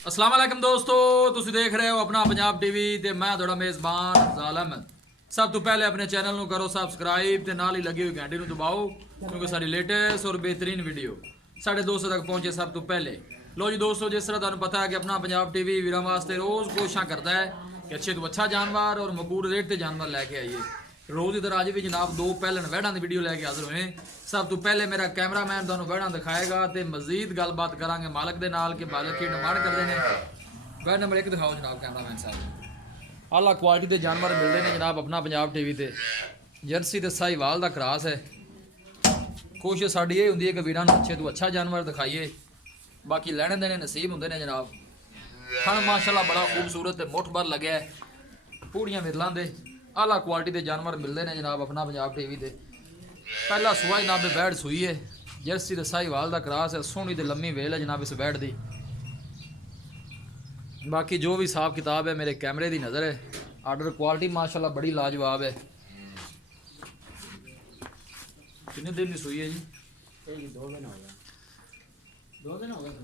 अस्सलाम वालेकुम दोस्तों, ਤੁਸੀਂ देख रहे हो अपना पंजाब टीवी ਤੇ मैं ਤੁਹਾਡਾ ਮੇਜ਼ਬਾਨ ਜ਼ਾਲ ਅਹਿਮਦ। ਸਭ ਤੋਂ ਪਹਿਲੇ ਆਪਣੇ ਚੈਨਲ ਨੂੰ ਕਰੋ ਸਬਸਕ੍ਰਾਈਬ ਤੇ ਨਾਲ ਹੀ ਲੱਗੀ ਹੋਈ ਘੰਟੀ ਨੂੰ ਦਬਾਓ ਕਿਉਂਕਿ ਸਾਡੀ ਲੇਟੈਸਟ ਔਰ ਬਿਹਤਰੀਨ ਵੀਡੀਓ ਸਾਡੇ ਦੋਸਤਾਂ ਤੱਕ ਪਹੁੰਚੇ ਸਭ ਤੋਂ ਪਹਿਲੇ। ਲੋ ਜੀ ਦੋਸਤੋ, ਜਿਸ ਤਰ੍ਹਾਂ ਤੁਹਾਨੂੰ ਪਤਾ ਹੈ ਕਿ ਆਪਣਾ ਪੰਜਾਬ ਟੀਵੀ ਵੀਰਾਂ ਵਾਸਤੇ ਰੋਜ਼ ਕੋਸ਼ਿਸ਼ਾਂ ਕਰਦਾ ਹੈ ਕਿ ਅੱਛੇ ਤੋਂ ਅੱਛਾ ਜਾਨਵਰ ਔਰ ਮਕਬੂਲ ਰੇਟ ਤੇ ਜਾਨਵਰ ਲੈ ਕੇ ਆਈਏ। रोज़ इधर आज भी जनाब दो पहलन वैड़ा की वीडियो लैके हाजिर हुए। सब तो पहले मेरा कैमरामैन तुहानू वैड़ा दिखाएगा तो मजीद गलबात करांगे मालक के नाल कि मालक की डिमांड करते हैं। वैड़ नंबर 1 दिखाओ जनाब कैमरामैन साहब। आला क्वालिटी के जानवर मिलते हैं जनाब अपना पंजाब टीवी ते। जर्सी ते साहीवाल का क्रॉस है। कोशिश साड़ी ये होंदी है कि वीरां नूं अच्छे तो अच्छा जानवर दिखाइए, बाकी लैने देने नसीब होंदे ने जनाब। थण माशाल्लाह बड़ा खूबसूरत ते मुठ भर लग्या है। पूड़ियां मिरलां दे आला क्वालिटी के जानवर मिलते हैं जनाब अपना पंजाब टीवी ते। पहला सुआ जनाब बैड़ सूई है, जर्सी ते साहीवाल का क्रॉस है। सोहनी ते लम्मी वेल है जनाब इस बैड़ दी। बाकी जो भी हिसाब किताब है मेरे कैमरे की नज़र है। आर्डर क्वालिटी माशाल्लाह बड़ी लाजवाब है। कितने दिन की सूई है जी? 2 दिन हो गए।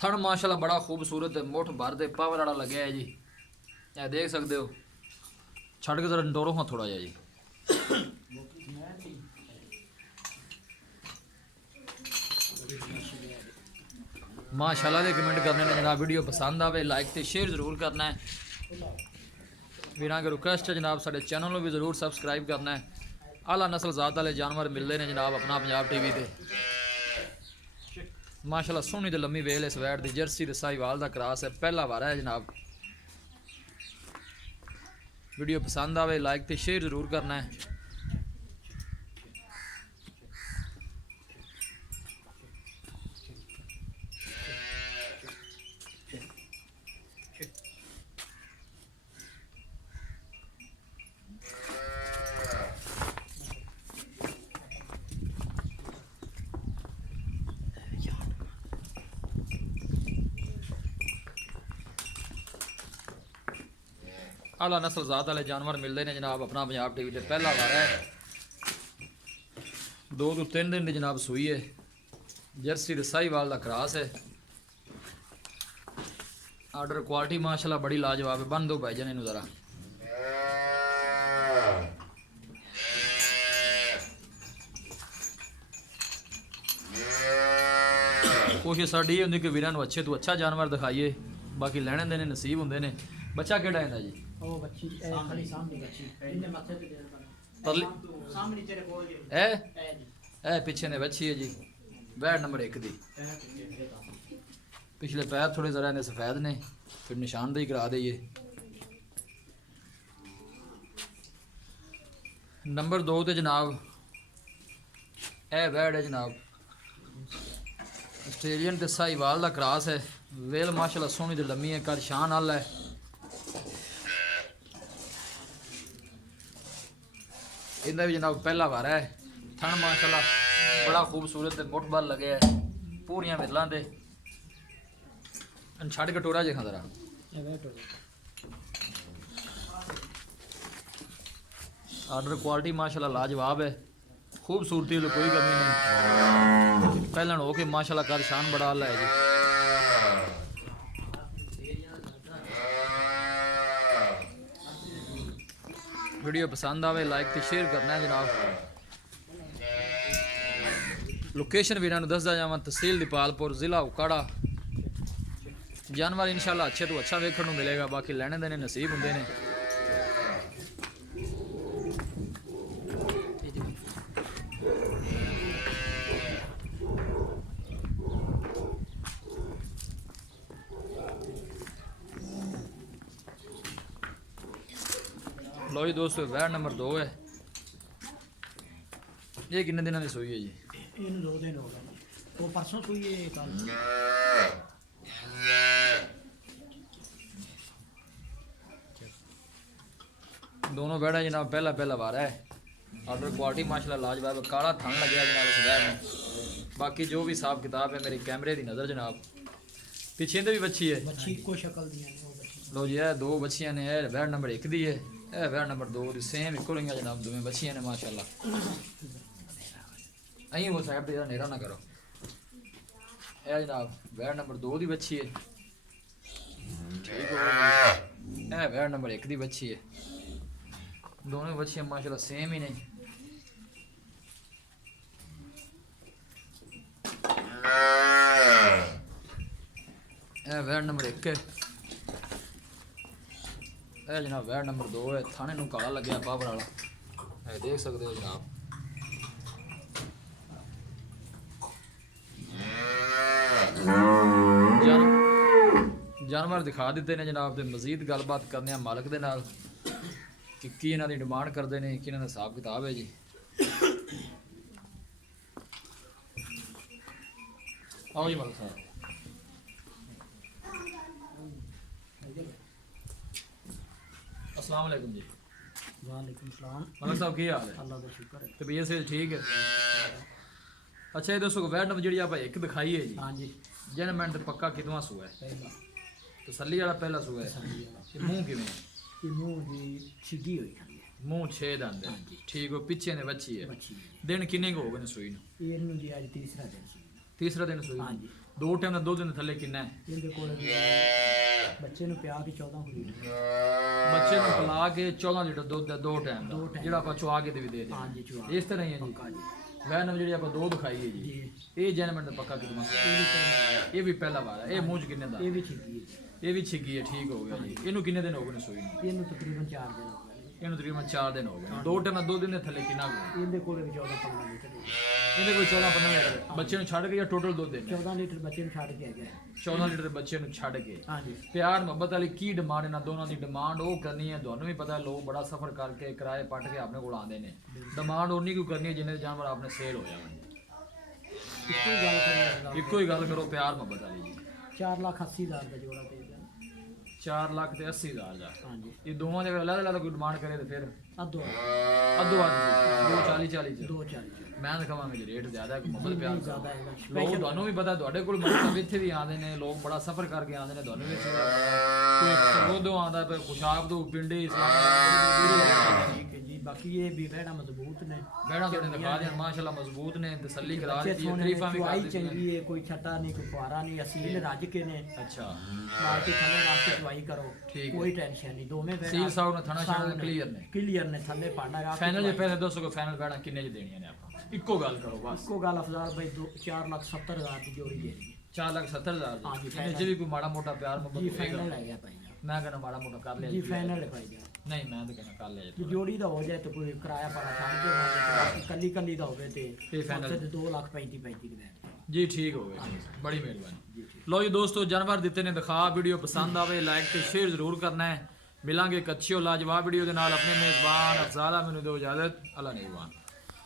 थन माशाल्लाह बड़ा खूबसूरत है, मुठ भर दे पावर वाला लगे है जी। यह देख सकते हो। छड़ के जरा डोरो हाँ थोड़ा जा जी। माशाल्लाह दे कमेंट करने ने जनाब। वीडियो पसंद आवे लाइक ते शेयर जरूर करना है। वीरां की रिक्वेस्ट है जनाब साडे चैनल को भी जरूर सबसक्राइब करना है। आला नस्ल जात वाले जानवर मिलते हैं जनाब अपना पंजाब टीवी ते। माशाल्लाह सोहनी ते लम्मी वेल इस वैट दी। जर्सी ते साहीवाल का क्रॉस है, पहला वारा है जनाब। वीडियो पसंद आवे लाइक ते शेयर जरूर करना है। आला नस्ल जात वाले जानवर मिलते हैं जनाब अपना पंजाब टीवी ते। पहला वारा है, 2 तो 3 दिन की जनाब सूई है। जर्सी ते साहीवाल का क्रॉस है। आर्डर क्वालिटी माशाल्लाह बड़ी लाजवाब है। बन दो भाईजान इनू जरा। कोशिश साड़ी ये होंदी कि वीरां नूं अच्छे तो अच्छा जानवर दिखाइए, बाकी लैने देने नसीब होंदे ने। बच्चा केड़ा है जी? ओ बच्ची खाली सामने बच्ची इन्ने माथे ते देर तरली सामने तेरे कोल जी ए पीछे ने बच्ची है जी। वैड़ नंबर 1 दी। पिछले पैर थोड़े जरा ने सफेद ने, फिर निशानदेही करा दईए। नंबर 2 ते जनाब ए वैड़ है जनाब। आस्ट्रेलियन ते साहीवाल का क्रॉस है। वेल माशाल्लाह सोहनी ते लम्मी है, कर शान वाला है। इनका भी जनाब पहला वारा है। थन माशाल्लाह बड़ा खूबसूरत मुठ भर लगे है। पूरियां मिरलां दे। छड़ कटोरा देखा जरा। आर्डर क्वालिटी माशाल्लाह लाजवाब है। खूबसूरती तो कोई कमी नहीं। पहलन हो के माशाल्लाह कर शान बड़ा आला है जी। वीडियो पसंद आवे लाइक ते शेयर करना है जनाब। लोकेशन वीरां नूं दसदा जावां, तहसील दीपालपुर, जिला उकाड़ा। जानवर इंशाल्लाह अच्छे तो अच्छा वेखण नूं मिलेगा, बाकी लैने देने नसीब हुंदे ने। लो जी दोस्तों, वैड़ नंबर 2 है। ये कितने दिनों की सूई है जी? इन 2 दिन हो गए। वो परसों सुई है कल। दोनों वैड़ा जनाब पहला वारा है। ऑर्डर क्वालिटी माशाल्लाह लाजवाब है। काला थन लगे जनाब इस वैड़ में। बाकी जो भी हिसाब किताब है मेरे कैमरे की नज़र जनाब। पीछे भी बच्ची है। बच्ची को शक्ल दी है वो बच्ची। लो जी, है 2 बच्चियां ने। वैड़ नंबर 1 दी है, वैड़ नंबर 2 दी। सेम इको रही जनाब, दोवें बच्चियां ने माशाल्लाह। अं वो साइड पर नेरा ना करो। यह जनाब वैड़ नंबर 2 की बच्ची है। ठीक हो गई। वैट नंबर 1 दी बच्ची है, दोनों बच्चियां माशाल्लाह सेम ही नहीं। वैट नंबर 1 है, जनाब वैट नंबर 2 है। थाने नूं काला लग्या बाबर वाला, देख सकते हो जनाब। जानवर दिखा दिते ने जनाब, ते मजीद गलबात करने मालक दे नाल कि की इन्हां दी डिमांड करते हैं, कि इन्हां दा हिसाब किताब है जी। आओ जी मालक साहब। अस्सलाम वालेकुम जी। वालेकुम सलाम। मालक साहब की हाल है? अल्लाह का शुक्र है। तबीयत से ठीक है? अच्छा ये दसो वैट नंबर जी आप एक दिखाई है जी, हाँ जी जनमेंट पक्का कितवा सूआ है? पहला तसल्ली वाला पहला सूआ है। तसल्ली वाला। ये मुंह किवें है? ये मुंह दी छिगी हुई खड़ी है, मुंह 6 दंद है। हाँ जी। ठीक हो, पिछे ने बच्ची है। बच्ची है। दिन किन्ने को हो गए ने सूई ਨੂੰ? ये इन्हों दी आज तीसरा दिन सी। तीसरा दिन सूई हाँ ਨੂੰ? जी। दो टाइम ਦਾ ਦੁੱਧ ਦੇ ਥੱਲੇ ਕਿੰਨਾ ਹੈ? इनके कोल बच्चे ਨੂੰ ਪਿਆ ਕੇ 14 लीटर। ਬੱਚੇ ਨੂੰ ਪਿਲਾ ਕੇ 14 ਲੀਟਰ ਦੁੱਧ ਦਾ ਦੋ ਟਾਈਮ ਦੋ ਦਾ, time ਜਿਹੜਾ ਆਪਾਂ ਚੁਆ ਕੇ ਤੇ ਵੀ ਦੇ ਦੇ। हाँ जी चुआ ਇਸ ਤਰ੍ਹਾਂ ਹੀ ਹੈ ਜੀ। पक्का जी। ਵੈਨ ਨੰਬਰ ਜਿਹੜੀ ਆਪਾਂ ਦੋ ਦਿਖਾਈ ਹੈ ਜੀ, जी ਇਹ ਜਨਮੈਂਟ ਦਾ ਪੱਕਾ ਕਿਤਨਾ? ये भी पहला, ਇਹ ਵੀ ਪਹਿਲਾ ਵਾਰ ਹੈ। ਇਹ ਮੂੰਹ 'ਚ ਕਿੰਨੇ ਦਾ? ये भी छिगी है। ਇਹ ਵੀ ਛਿੱਗੀ ਹੈ। ਠੀਕ ਹੋ ਗਿਆ ਜੀ। ਇਹਨੂੰ ਕਿੰਨੇ ਦਿਨ ਹੋ ਗਏ ਨੇ ਸੂਈ ਨੂੰ? ਇਹਨੂੰ ਤਕਰੀਬਨ 4 ਦਿਨ ਹੋ ਗਏ। ਇਹਨੂੰ ਤਕਰੀਬਨ 4 ਦਿਨ ਹੋ ਗਏ ਨੇ। ਦੋ ਟਾਈਮ ਦਾ ਦੁੱਧ ਦੇ ਥੱਲੇ ਕਿੰਨਾ ਕੁ ਹੈ? ਇਹਦੇ ਕੋਲ ਵੀ 14-15 ਲੀਟਰ ਹੈ। ਇਹਦੇ ਕੋਈ 14-15 ਲੀਟਰ ਬੱਚੇ ਨੂੰ ਛੱਡ ਕੇ ਜਾਂ ਟੋਟਲ ਦੁੱਧ ਦੇਣਾ? 14 ਲੀਟਰ ਬੱਚੇ ਨੂੰ ਛੱਡ ਕੇ ਆ ਗਿਆ। 14 ਲੀਟਰ ਦੇ ਬੱਚੇ ਨੂੰ ਛੱਡ ਕੇ। ਹਾਂਜੀ ਪਿਆਰ ਮੁਹੱਬਤ ਵਾਲੀ ਕੀ ਡਿਮਾਂਡ ਇਹਨਾਂ ਦੋਨਾਂ ਦੀ? ਡਿਮਾਂਡ ਉਹ ਕਰਨੀ ਹੈ, ਤੁਹਾਨੂੰ ਵੀ ਪਤਾ ਹੈ ਲੋਕ ਬੜਾ ਸਫ਼ਰ ਕਰਕੇ ਕਿਰਾਏ ਪੱਟ ਕੇ ਆਪਣੇ ਕੋਲ ਆਉਂਦੇ ਨੇ। ਡਿਮਾਂਡ ਉਨੀ ਕਿਉਂ ਕਰਨੀ ਹੈ ਜਿੰਨੇ ਦੇ ਜਾਨਵਰ ਆਪਣੇ ਸੇਲ ਹੋ ਜਾਣ। ਇੱਕੋ ਹੀ ਗੱਲ ਕਰੀਏ ਇੱਕੋ ਹੀ ਗੱਲ ਕਰੋ ਪਿਆਰ ਮੁਹੱਬਤ ਵਾਲੀ ਜੀ। 4,80,000 ਦਾ ਜੋੜਾ ਦੇ ਦਿਆ। 4,80,000 ਦਾ। ਹਾਂਜੀ ਇਹ ਦੋਵਾਂ ਦੇ ਅਲੱਗ ਅਲੱਗ ਕੋਈ ਡਿਮਾਂਡ ਕਰੇ ਤੇ ਫਿਰ ਅੱਧੋ ਅੱਧੋ ਅੱਧ 240 ਚ 240 ਮੈਂ ਤਾਂ ਕਹਾਂਗਾ ਜੀ ਰੇਟ ਜ਼ਿਆਦਾ ਹੈ, ਮੁਹੱਬਤ ਪਿਆਰ ਨਹੀਂ ਜ਼ਿਆਦਾ ਹੈਗਾ। ਲੋਕ ਤੁਹਾਨੂੰ ਵੀ ਪਤਾ ਤੁਹਾਡੇ ਕੋਲ ਮਤਲਬ ਇੱਥੇ ਵੀ ਆਉਂਦੇ ਨੇ ਲੋਕ, ਬੜਾ ਸਫ਼ਰ ਕਰਕੇ ਆਉਂਦੇ ਨੇ। ਤੁਹਾਨੂੰ ਵੀ ਇੱਥੇ ਕੋਈ ਸਰੋਦੋਂ ਆਉਂਦਾ ਪਿਆ, ਖੁਸ਼ਾਬ ਤੋਂ ਪਿੰਡੇ ਇਸਲਾਮਾਬਾਦ। ਠੀਕ ਹੈ ਜੀ। ਬਾਕੀ ਇਹ ਵੀ ਬਹਿਣਾ ਮਜ਼ਬੂਤ ਨੇ, ਬੈਣਾ ਤੁਹਾਡੇ ਦਿਖਾ ਦੇਣ ਮਾਸ਼ਾਅੱਲਾ ਮਜ਼ਬੂਤ ਨੇ, ਤਸੱਲੀ ਕਰਾ ਬੱਚੇ ਦਿੱਤੀ ਹੈ, ਸੋਹਣੇ ਨੇ, ਤਾਰੀਫਾਂ ਵੀ ਕਰ ਚੁਆਈ ਦਿੱਤੀਆਂ। ਚੰਗੀ ਹੈ, ਕੋਈ ਛੱਟਾ ਨਹੀਂ, ਕੋਈ ਫੁਆਰਾ ਨਹੀਂ, ਅਸੀਲ ਰੱਜ ਕੇ ਨੇ। ਅੱਛਾ ਮਾਰ ਕੇ ਥੱਲੇ ਰੱਖ ਕੇ ਚੁਆਈ ਕਰੋ, ਠੀਕ ਕੋਈ ਟੈਨਸ਼ਨ ਨਹੀਂ। ਦੋਵੇਂ ਸੀਲ ਸਾਹਿਬ ਨੇ ਥਣਾ ਛਾਣਾ ਕਲੀਅਰ ਨੇ। ਕਲੀਅਰ ਨੇ, ਥੱਲੇ ਪਾਂਡਾ ਰੱਖ ਕੇ ਫਾਈਨਲ ਜੇ ਚੁਆਈ। ਪੈਸੇ ਦੱਸੋ ਕਿ ਫਾਈਨਲ ਬੈਣਾ ਕਿੰਨੇ ਚ ਦੇਣੀਆਂ ਨੇ ਆਪਾਂ? ਇੱਕੋ ਗੱਲ ਕਰੋ ਬਸ। ਇੱਕੋ ਗੱਲ ਅਫਜ਼ਾਲ ਭਾਈ 4,70,000 ਦੀ ਜੋੜੀ ਦੇ ਦਿੱਤੀ। 4,70,000 ਹਾਂ ਜੀ, ਜੀ। ਇਹਦੇ ਚ ਵੀ ਕੋਈ ਮਾੜਾ ਮੋਟਾ ਪਿਆਰ ਮੁਹੱਬਤ ਜੀ ਹੋਏਗਾ? ਫਾਈਨਲ ਹੈ ਗਿਆ ਭਾਈ ਜੀ। ਮੈਂ ਕਹਿੰਦਾ ਮਾੜਾ ਮੋਟਾ ਕਰ ਲਿਆ ਜੀ ਫਾਈਨਲ ਹੈ ਭਾਈ ਜੀ। ਨਹੀਂ ਮੈਂ ਤਾਂ ਕਹਿੰਦਾ ਕਰ ਲਿਆ ਜੇ ਜੀ। ਜੋੜੀ ਦਾ ਹੋ ਜਾਏ ਤਾਂ ਕੋਈ ਕਿਰਾਇਆ ਪਾਣਾ ਛੱਡ ਕੇ ਕੱਲੀ ਕੱਲੀ ਦਾ ਹੋਵੇ ਤੇ ਤੇ final? 2,35,35 ਦੀ ਬੈਠ ਜੀ ਠੀਕ ਹੋ ਗਿਆ ਜੀ, ਬੜੀ ਮਿਹਰਬਾਨੀ। ਲੋ ਜੀ ਦੋਸਤੋ, ਜਾਨਵਰ ਦਿੱਤੇ ਨੇ ਦਿਖਾ। ਵੀਡੀਓ ਪਸੰਦ ਆਵੇ ਲਾਈਕ ਤੇ ਸ਼ੇਅਰ ਜ਼ਰੂਰ ਕਰਨਾ ਹੈ। ਮਿਲਾਂਗੇ ਇੱਕ ਅੱਛੀ ਔਰ ਲਾਜਵਾਬ ਵੀਡੀਓ ਦੇ ਨਾਲ। ਆਪਣੇ ਮੇਜ਼ਬਾਨ ਅਫਜ਼ਾਲ ਮੈਨੂੰ ਦਿਓ ਇਜਾਜ਼ਤ। ਅੱਲਾ ਨਿਗਹਿਬਾਨ।